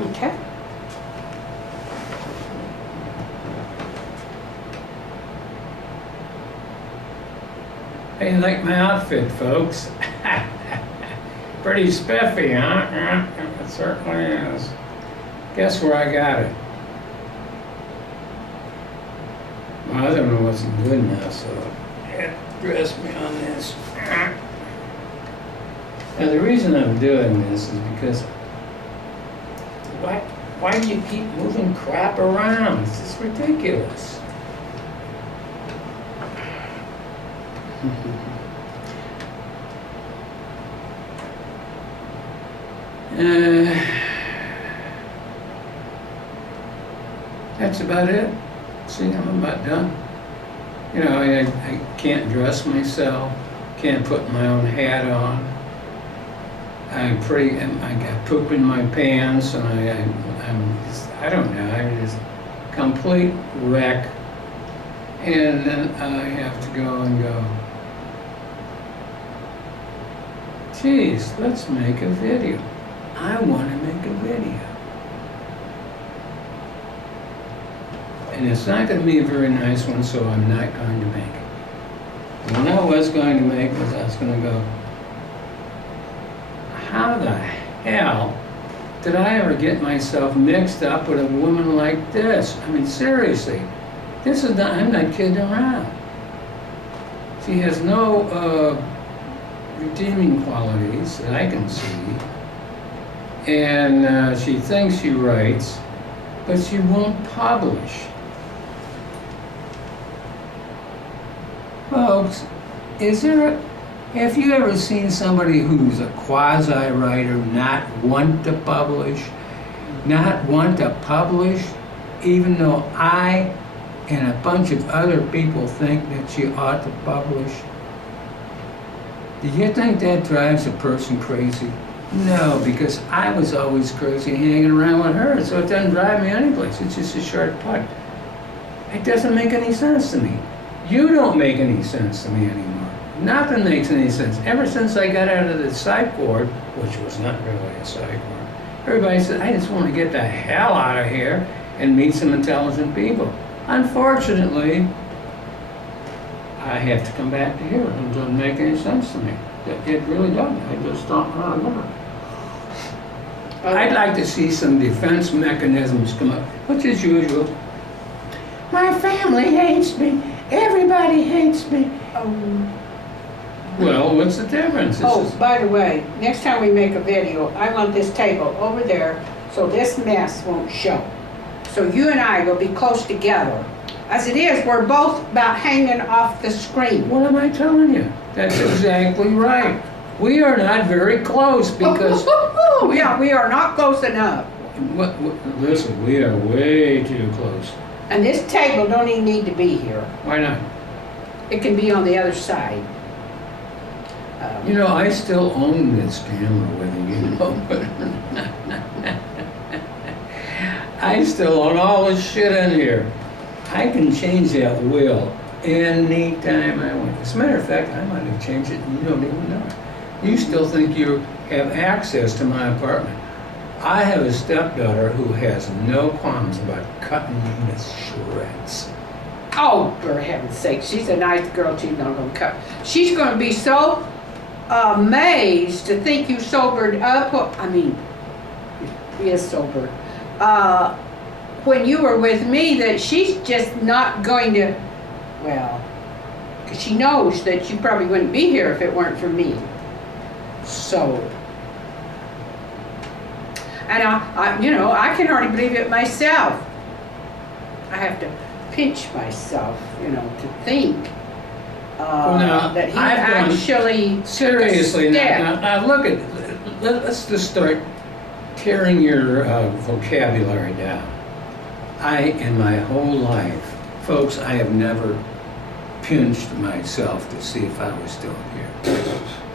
Okay. How you like my outfit, folks? Pretty spiffy, huh? Yeah, it certainly is. Guess where I got it? My other one wasn't good enough, so it dressed me on this. Now the reason I'm doing this is because why do you keep moving crap around? It's just ridiculous. That's about it. See, I'm about done. You know, I can't dress myself, can't put my own hat on. I got poop in my pants, and I don't know, I'm just complete wreck. And then I have to go and go, geez, let's make a video. I want to make a video. And it's not going to be a very nice one, so I'm not going to make it. The one I was going to make was I was going to go, how the hell did I ever get myself mixed up with a woman like this? I mean, seriously, this is not, I'm not kidding around. She has no redeeming qualities that I can see. And she thinks she writes, but she won't publish. Folks, have you ever seen somebody who's a quasi-writer not want to publish? Not want to publish, even though I and a bunch of other people think that she ought to publish? Do you think that drives a person crazy? No, because I was always crazy hanging around with her, so it doesn't drive me anyplace. It's just a short putt. It doesn't make any sense to me. You don't make any sense to me anymore. Nothing makes any sense. Ever since I got out of the psych ward, which was not really a psych ward, everybody said, I just want to get the hell out of here and meet some intelligent people. Unfortunately, I have to come back to here. It doesn't make any sense to me. It really doesn't. I just don't remember. I'd like to see some defense mechanisms come up, which is usual. My family hates me. Everybody hates me. Well, what's the difference? By the way, next time we make a video, I want this table over there so this mess won't show. So you and I will be close together. As it is, we're both about hanging off the screen. What am I telling you? That's exactly right. We are not very close because... Yeah, we are not close enough. Listen, we are way too close. And this table don't even need to be here. Why not? It can be on the other side. You know, I still own this camera, whether you know it or not. I still own all this shit in here. I can change that wheel anytime I want. As a matter of fact, I might have changed it and you don't even know it. You still think you have access to my apartment. I have a stepdaughter who has no qualms about cutting me to shreds. Oh, for heaven's sake, she's a nice girl. She's not going to cut. She's going to be so amazed to think you sobered up. I mean, he is sober. When you were with me, that she's just not going to, well, because she knows that you probably wouldn't be here if it weren't for me. So, and I can hardly believe it myself. I have to pinch myself, to think that he actually seriously. Now look at. Let's just start tearing your vocabulary down. In my whole life, folks, I have never pinched myself to see if I was still here.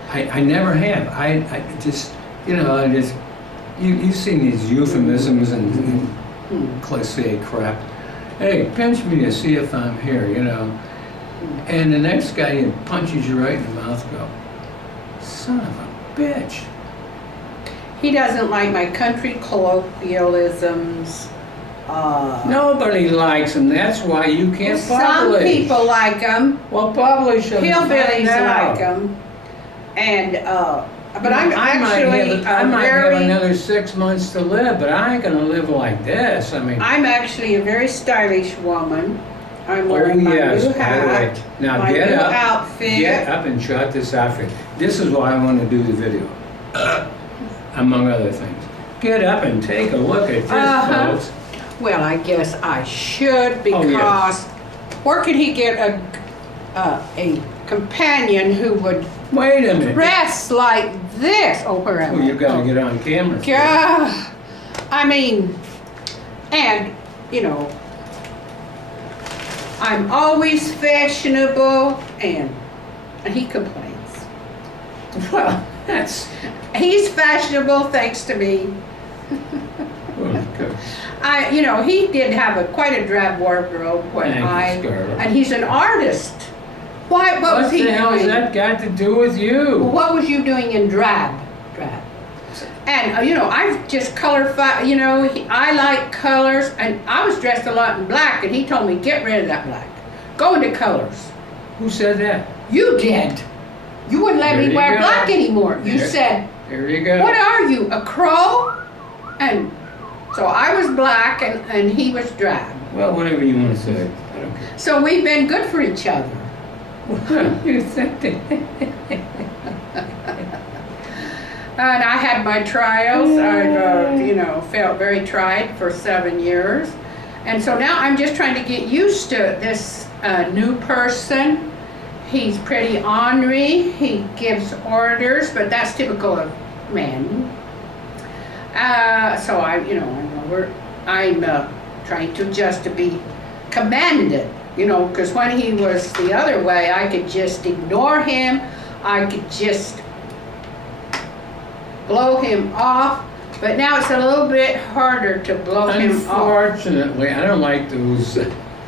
I never have. I just, you've seen these euphemisms and cliché crap. Hey, pinch me to see if I'm here, And the next guy punches you right in the mouth, go, son of a bitch. He doesn't like my country colloquialisms. Nobody likes them. That's why you can't Some publish. people like them. Well, publish them. Hillbillies like them. And, but I'm actually I might have very, another 6 months to live, but I ain't gonna live like this. I mean, I'm actually a very stylish woman. I'm wearing my yes, new by the way. hat, Now my get new up, outfit. get up and shot this outfit. This is why I want to do the video, among other things. Get up and take a look at this, folks. Well, I guess I should Oh, because yes. where could he get a companion who would Wait a minute. dress like this? Oh, where am Well, I? you got to Oh. get on camera. God, I mean, and you know, I'm always fashionable, and he complains. Well, that's. He's fashionable thanks to me. Okay. You know, he did have quite a drab wardrobe when Thank you, Scarlett. and he's an artist. Why? What was he the hell has doing? that got to do with Well, you? what was you doing in drab? Drab. And you know, I've just you know, I like colors, and I was dressed a lot in black, and he told me get rid of that black, go into colors. Who said that? You did. You wouldn't let There me you wear go. black anymore. You There- said, There you go. "What are you, a crow?" And so I was black, and he was drab. Well, whatever you want to say. I don't care. So we've been good for each other. Well, you think that? And I had my trials. I, you know, felt very tried for 7 years. And so now I'm just trying to get used to this new person. He's pretty ornery. He gives orders, but that's typical of men. So I'm trying to adjust to be commanded, you know, because when he was the other way, I could just ignore him. I could just blow him off, but now it's a little bit harder to blow him off. Unfortunately, I don't like those.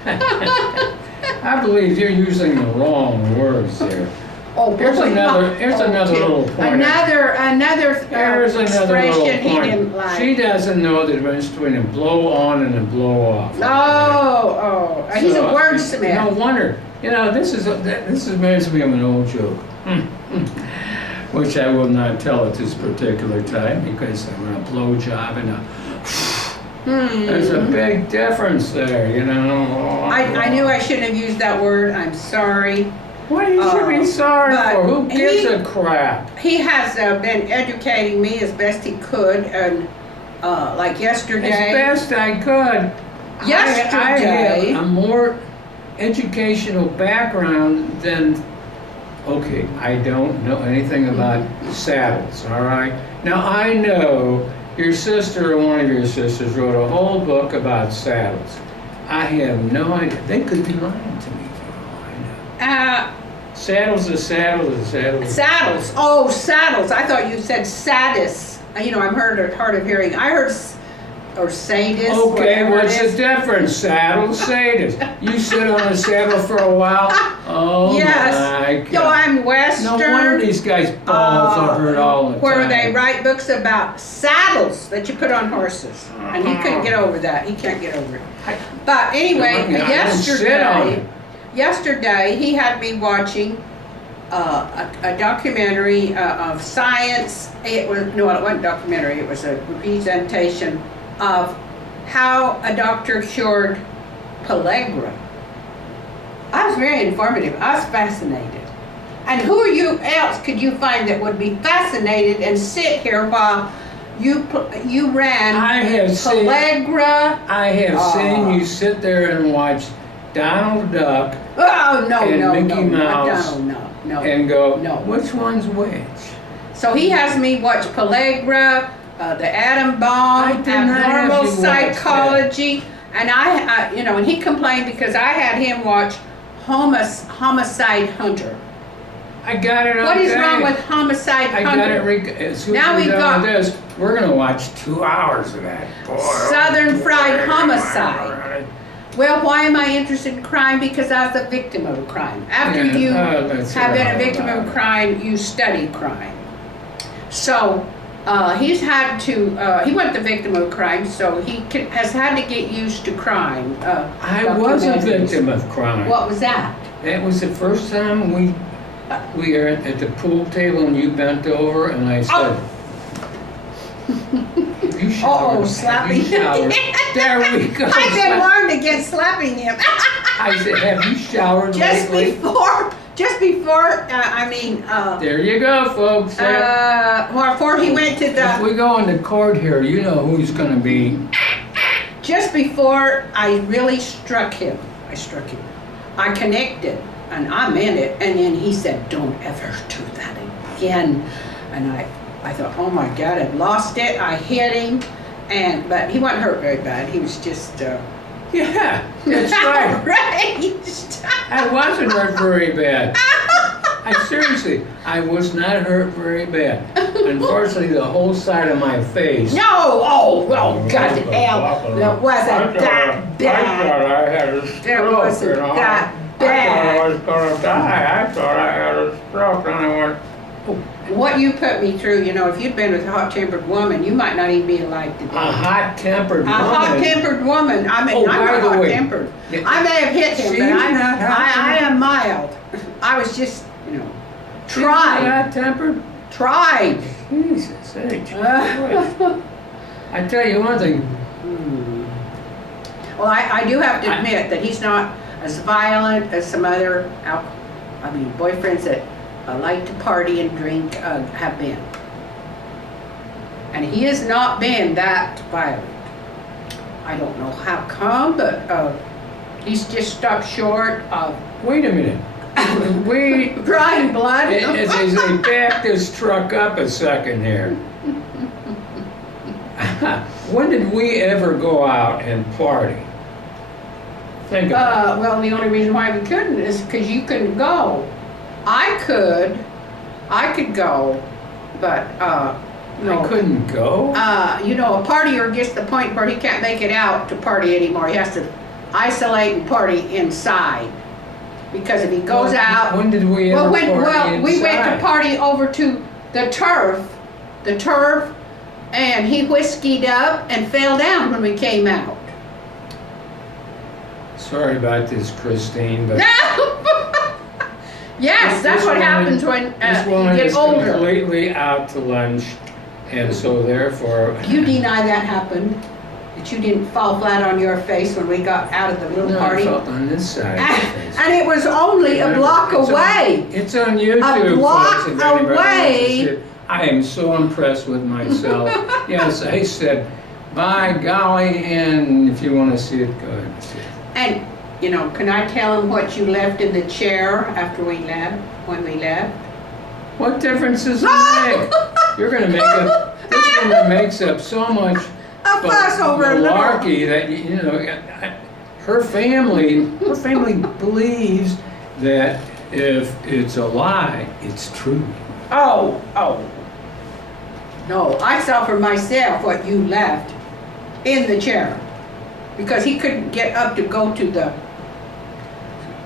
I believe you're using the wrong words there. Oh, Here's boy. another Okay. little point. Another Here's another little expression he didn't point. like. She doesn't know the difference between a blow on and a blow off. He's a So, wordsmith. No wonder. You know, this reminds me of an old joke, which I will not tell at this particular time because I'm a blow job and there's a big difference there, you know. I knew I shouldn't have used that word. I'm sorry. What you should be sorry but for? Who gives he- a crap? He has been educating me as best he could, and like As yesterday. best I could. I Yesterday. have a more educational background than, okay, I don't know anything about saddles, all right? Now, I know your sister or one of your sisters wrote a whole book about saddles. I have no idea. They could be lying to me for all I know. Saddles are saddles are saddles. Saddles. Oh, saddles. I thought you said sadist. You know, I'm hard of hearing. I heard or sadist. Okay, whatever what's it the is. difference? Saddle, sadist. You sit on a saddle for a while. Oh Yes. my Yo, God. I'm Western. No wonder these guys' balls are hurt all the time. Where they write books about saddles that you put on horses. And he couldn't get over that. He can't get over it. But anyway, I don't sit on it. yesterday he had me watching a documentary of science. It wasn't a documentary. It was a presentation of how a doctor cured pellagra. I was very informative. I was fascinated. And who else could you find that would be fascinated and sit here while you ran I have seen pellagra? you sit there and watch Donald Duck Oh no, and no, Mickey no, not Mouse Donald, no. and go, No. which one's which? So he has me watch pellagra, the atom bomb, I did not have abnormal you watch that. psychology, and and he complained because I had him watch Homicide Hunter. I got it on What is tape. wrong with Homicide I Hunter? got it. As soon Now as we're we've done got- with this, we're going to watch 2 hours of that. Boy, Southern boy, Fried boy, Homicide. Well, why am I interested in crime? Because I was a victim of a crime. After Yeah, you let's have hear been a all victim about of it. crime, you study crime. So He's had to, he wasn't the victim of crime, so has had to get used to crime. I Dr. was a Matthews. victim of crime. What was that? That was the first time we were at the pool table and you bent over and I said, "Have you showered? slapping. Have you showered?" There we go. I've been warned against slapping him. I said, "Have you showered lately?" Before, There you go, folks. before he went to If we go into court here, you know who's going to be. just before I really struck him, I connected, and I meant it, and then he said, "Don't ever do that again." And I thought, oh my God, I've lost it. I hit him, but he wasn't hurt very bad. He was just, Yeah, that's right. outraged. I wasn't hurt very bad. Seriously, I was not hurt very bad. Unfortunately, the whole side of my face. No! Oh, well, God to hell. That wasn't that bad. I thought I had a stroke. That wasn't that bad. I thought I was going to die. I thought I had a stroke, and I went, What you put me through, if you'd been with a hot-tempered woman, you might not even be alive today. A hot-tempered woman. A hot-tempered woman. I'm by not the way, hot-tempered. I may have hit him, she's but not I am mild. I was just, tried. Hot-tempered? Tried. Jesus H. I tell you one thing. Well, I do have to admit that he's not as violent as some other, boyfriends that like to party and drink have been. And he has not been that violent. I don't know how come, but he's just stopped short of Wait a minute. crying blood. As they back this truck up a second here. When did we ever go out and party? Think about it. Well, the only reason why we couldn't is because you couldn't go. I could go, but no. I couldn't go? A partier gets to the point where he can't make it out to party anymore. He has to isolate and party inside. Because if he goes out. When did we ever party inside? We went to party over to the turf, and he whiskeyed up and fell down when we came out. Sorry about this, Christine, but Yes, that's what happens when this you woman get is older. completely out to lunch, and so therefore. You deny that happened, that you didn't fall flat on your face when we got out of the little No, party. I felt on this side. Of the face. And it was only a block away. It's on YouTube. A block folks, if anybody wants to away. see it. I am so impressed with myself. Yes, I said, by golly, and if you want to see it, go ahead and see it. And, can I tell him what you left in the chair after we left, when we left? What difference does it make? You're going to make up, this woman makes up so much A fuss over a little. malarkey that, her family believes that if it's a lie, it's true. Oh. No, I saw for myself what you left in the chair. Because he couldn't get up to go to the...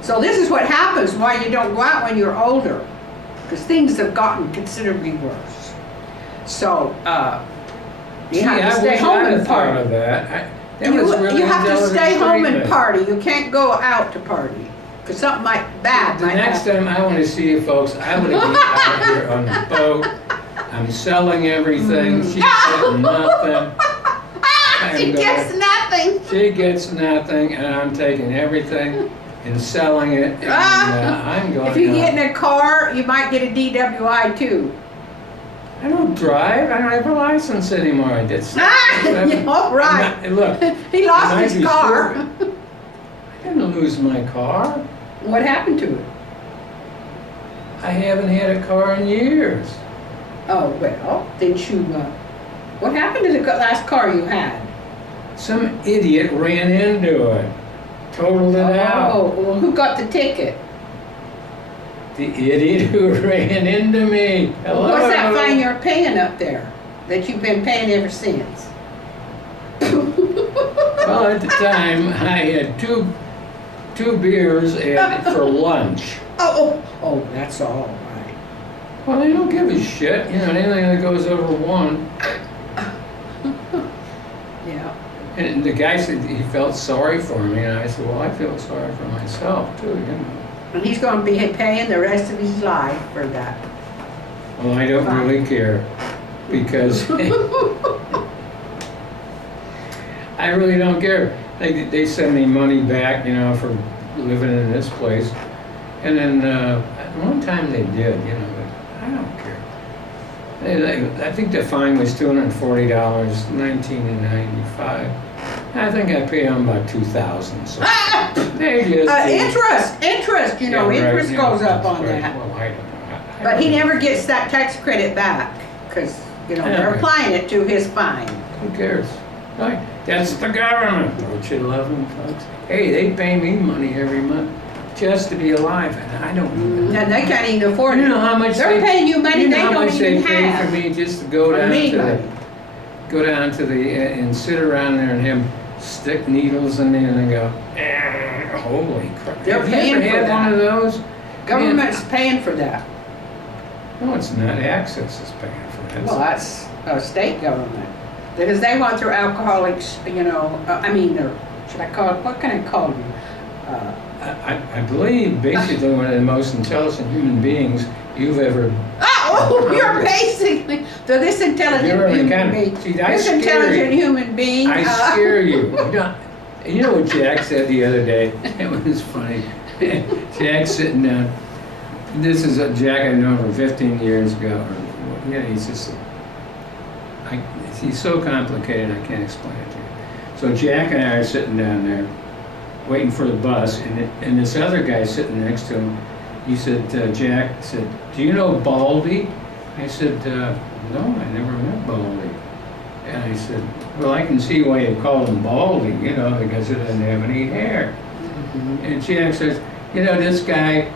So this is what happens why you don't go out when you're older. Because things have gotten considerably worse. So, you have to stay home and party. Of that. You have to stay home and party. You can't go out to party. Because something bad The might next happen. time I want to see you folks, I want to be out here on the boat. I'm selling everything. She's getting nothing. She gets nothing. She gets nothing, and I'm taking everything and selling it. And I'm going. If you get in a car, you might get a DWI too. I don't drive. I don't have a license anymore. I did. All right. Look, He I lost might his be car. stupid. I didn't lose my car. What happened to it? I haven't had a car in years. Oh, well, didn't you, what happened to the last car you had? Some idiot ran into it, totaled it out. Oh, well, who got the ticket? The idiot who ran into me. Hello. What's that fine you're paying up there that you've been paying ever since? Well, at the time, I had two beers for lunch. Oh, that's all right. Well, they don't give a shit, you know, anything that goes over 1. Yeah. And the guy said he felt sorry for me, and I said, well, I feel sorry for myself too, you know. And he's gonna be paying the rest of his life for that. Well, I don't really care, because I really don't care. They send me money back, you know, for living in this place. And then, at one time they did, you know, but I don't care. I think the fine was $240, 1995. I think I paid them about 2,000. So they just Interest, you know, Yeah, right, interest yeah, goes up that's on right. that. Well, I don't know. But he never gets that tax credit back, because, you know, they're Yeah. applying it to his fine. Who cares? Right? That's the government. Don't you love them, folks? Hey, they pay me money every month just to be alive, and I don't need that. And they can't even afford You it. know how much They're paying you money you know they how don't much they even pay have. for me just to go down Me to the, money. and sit around there and him stick needles in me and they go, holy crap. They're Have paying you ever for had that. one of those? Government's paying for that. No, it's not. Access is paying for that. Well, that's a state government. Because they want their alcoholics, you know, should I call it, what can I call you? I believe basically one of the most intelligent human beings you've ever. You're basically, so this intelligent You're human kind being, of, see, I this scare intelligent you. human being. I scare you. You know what Jack said the other day? It was funny. Jack's sitting down. This is a Jack I know from 15 years ago. Yeah, he's just. He's so complicated I can't explain it to you. So Jack and I are sitting down there, waiting for the bus, and this other guy sitting next to him. He said, Jack said, "Do you know Baldy?" I said, "No, I never met Baldy." And I said, "Well, I can see why you called him Baldy, you know, because he doesn't have any hair." Mhm. And Jack says, "You know, this guy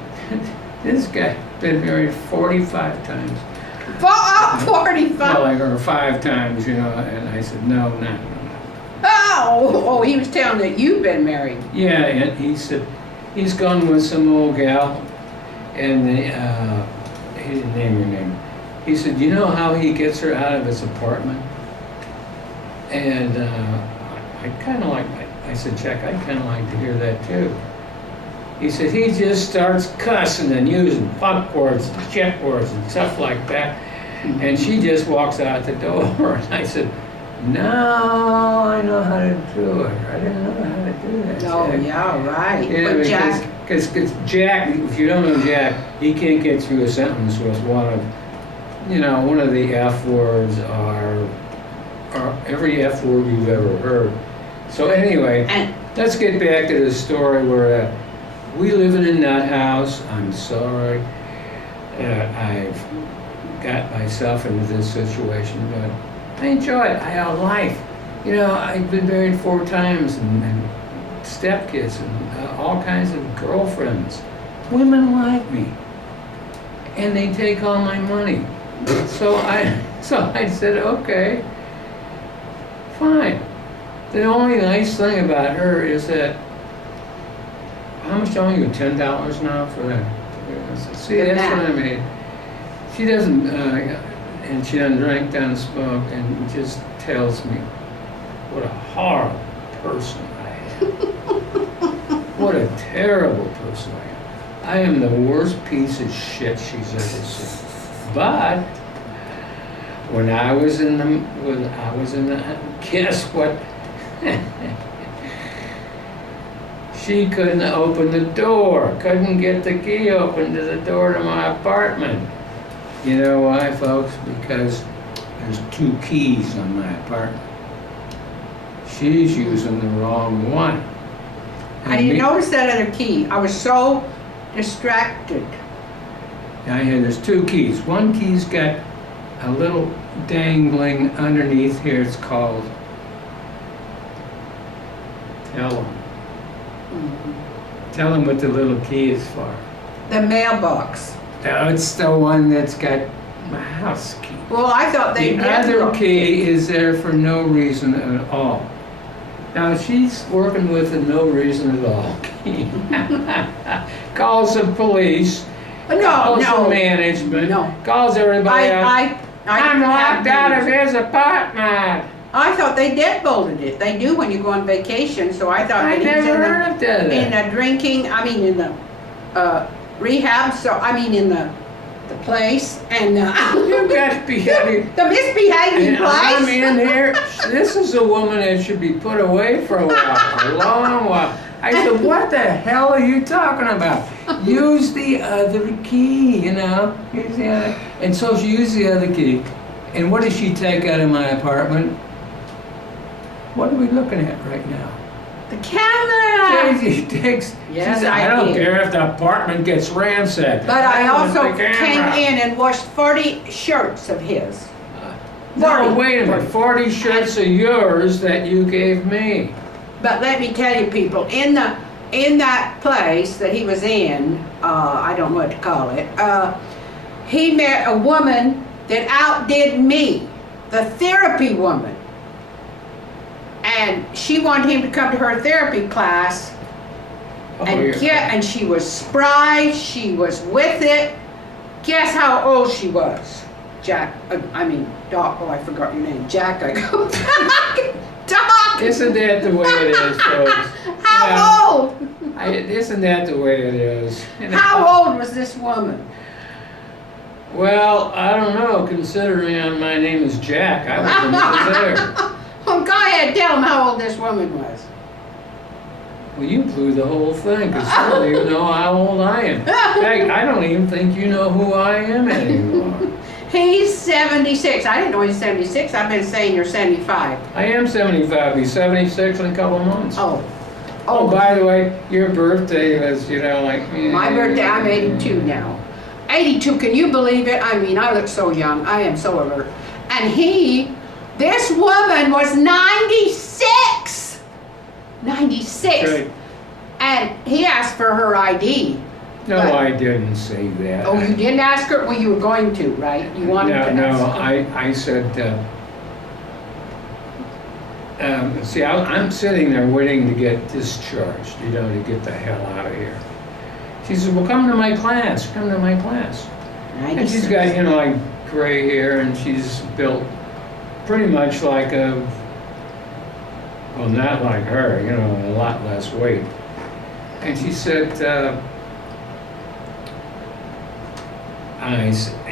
been married 45 times." 45. Well, like, or 5 times, you know. And I said, "No, not." Oh, he was telling that you've been married. Yeah, and he said he's gone with some old gal, and he didn't name her name. He said, "You know how he gets her out of his apartment?" And I kind of like. I said, "Jack, I'd kind of like to hear that too." He said he just starts cussing and using fuck words and shit words and stuff like that, and she just walks out the door. And I said, "No, I know how to do it. I didn't know how to do that." Oh, Jack." yeah, right. Yeah, But Jack, because Jack, if you don't know Jack, he can't get through a sentence with one of the F words or every F word you've ever heard. So anyway, and let's get back to the story where we live in a nut house. I'm sorry I've got myself into this situation, but I enjoy it. I have a life. You know, I've been married 4 times and stepkids and all kinds of girlfriends. Women like me, and they take all my money. So I said, okay, fine. The only nice thing about her is that, how much do I owe you? $10 now for that? See, that's what I mean. She doesn't, and she doesn't drink, doesn't smoke, and just tells me what a horrible person I am. What a terrible person I am. I am the worst piece of shit she's ever seen. But when I was in the, guess what? She couldn't open the door, couldn't get the key open to the door to my apartment. You know why, folks? Because there's 2 keys on my apartment. She's using the wrong one. I didn't notice that other key. I was so distracted. There's 2 keys. One key's got a little dangling underneath here. It's called Tell them. Tell them what the little key is for. The mailbox. No, it's the one that's got my house key. Well, I thought they The did. other key is there for no reason at all. Now she's working with a no reason at all key. Calls the police, No, calls no. the management, No. calls everybody out. I'm didn't have locked out of meetings. his apartment. I thought they deadbolted it. They do when you go on vacation, so I thought I that he's never heard of that. in the drinking, in the rehab, in the place, and You got to be happy. the misbehaving And I'm place. in here. This is a woman that should be put away for a while, a long while. I said, what the hell are you talking about? Use the other key, Use the other. And so she used the other key. And what did she take out of my apartment? What are we looking at right now? The camera. She takes. Yes, she said, I I don't did. care if the apartment gets ransacked. But I want also the came camera." in and washed 40 shirts of his. No, 40. wait a minute. 40 shirts of yours that you gave me. But let me tell you, people, in that place that he was in, I don't know what to call it, he met a woman that outdid me, the therapy woman. And she wanted him to come to her therapy class, and she was spry, she was with it. Guess how old she was? Doc, oh, I forgot your name. Jack, I go. Doc! Isn't that the way it is, folks? How old? Isn't that the way it is? How old was this woman? Well, I don't know, considering my name is Jack, I wasn't there. Oh, go ahead, tell him how old this woman was. Well, you blew the whole thing, because you don't even know how old I am. In fact, I don't even think you know who I am anymore. He's 76. I didn't know he's 76. I've been saying you're 75. I am 75, I'll be 76 in a couple months. Oh. Oh, by the way, your birthday was, My birthday, I'm 82 now. 82, can you believe it? I look so young. I am so alert. And this woman was 96! 96! Good. And he asked for her ID. No, But- I didn't say that. Oh, you didn't ask her? Well, you were going to, right? You wanted to No, ask her. I said, see, I'm sitting there waiting to get discharged, to get the hell out of here. She said, well, come to my class, come to my class. And she's 96. got, like gray hair, and she's built pretty much like well, not like her, a lot less weight. And she said,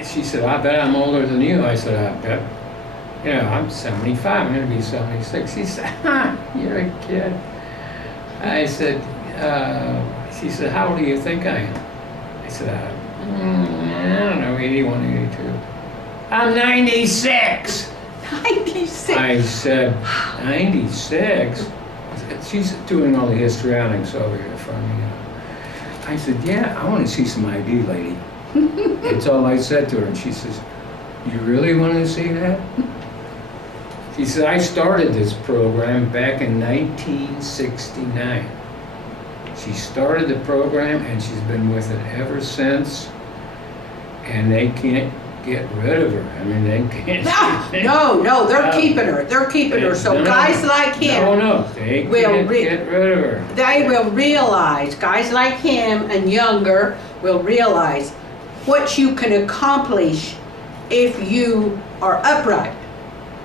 she said, I bet I'm older than you. I said, I bet. I'm 75, I'm going to be 76. She said, you're a kid. I said, she said, how old do you think I am? I said, I don't know, 81, 82. I'm 96. 96. I said, 96? She's doing all the histrionics over here for me. I said, yeah, I want to see some ID, lady. That's all I said to her. And she says, you really want to see that? She said, I started this program back in 1969. She started the program and she's been with it ever since. And they can't get rid of her. They can't. No, they're keeping her. They're keeping her. So guys like him. No, they can't get rid of her. They will realize, guys like him and younger will realize what you can accomplish if you are upright.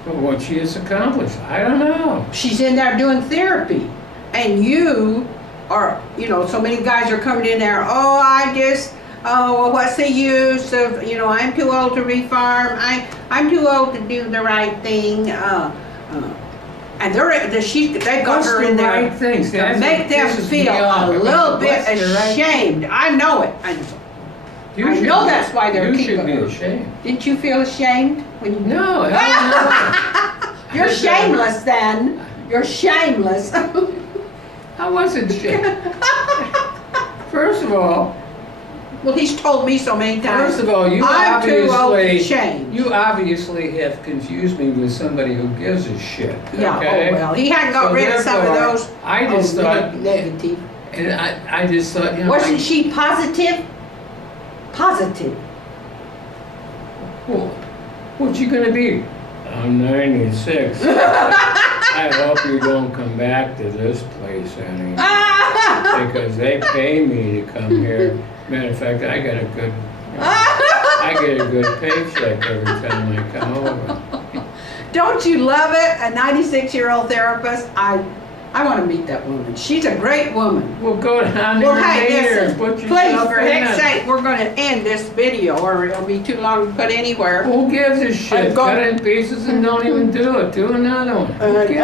But what she has accomplished, I don't know. She's in there doing therapy. And you are, so many guys are coming in there, well, what's the use of, I'm too old to refarm, I'm too old to do the right thing. And they got her in there right things? to make them feel a little bit ashamed. I know it. I know that's why they're keeping her. You should be ashamed. Didn't you feel ashamed when you? No, hell no. You're shameless then. You're shameless. I wasn't ashamed. First of all, Well, he's told me so many times. First of all, I'm too old to change. you obviously have confused me with somebody who gives a shit. Yeah, okay? oh well, he hadn't got So rid of some of therefore, those. I just thought, Negative. and I just thought, Wasn't she positive? Positive. Well, what you gonna be? I'm 96. I hope you don't come back to this place anymore. because they pay me to come here. Matter of fact, I get a good paycheck every time I come over. Don't you love it? A 96-year-old therapist? I want to meet that woman. She's a great woman. Well, go down there Well, and hey, meet her and listen, put please, yourself for in heck's it. sake, we're going to end this video or it'll be too long to put anywhere. Who gives a shit? I'm going- Cut it in pieces and don't even do it. Do another one. Who gives a shit?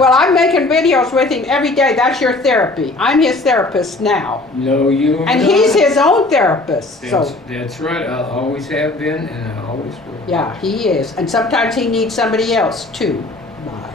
Well, I'm making videos with him every day. That's your therapy. I'm his therapist now. No, you are And not. he's his own therapist. So, That's right. I always have been and I always will. yeah, he is. And sometimes he needs somebody else too. Bye.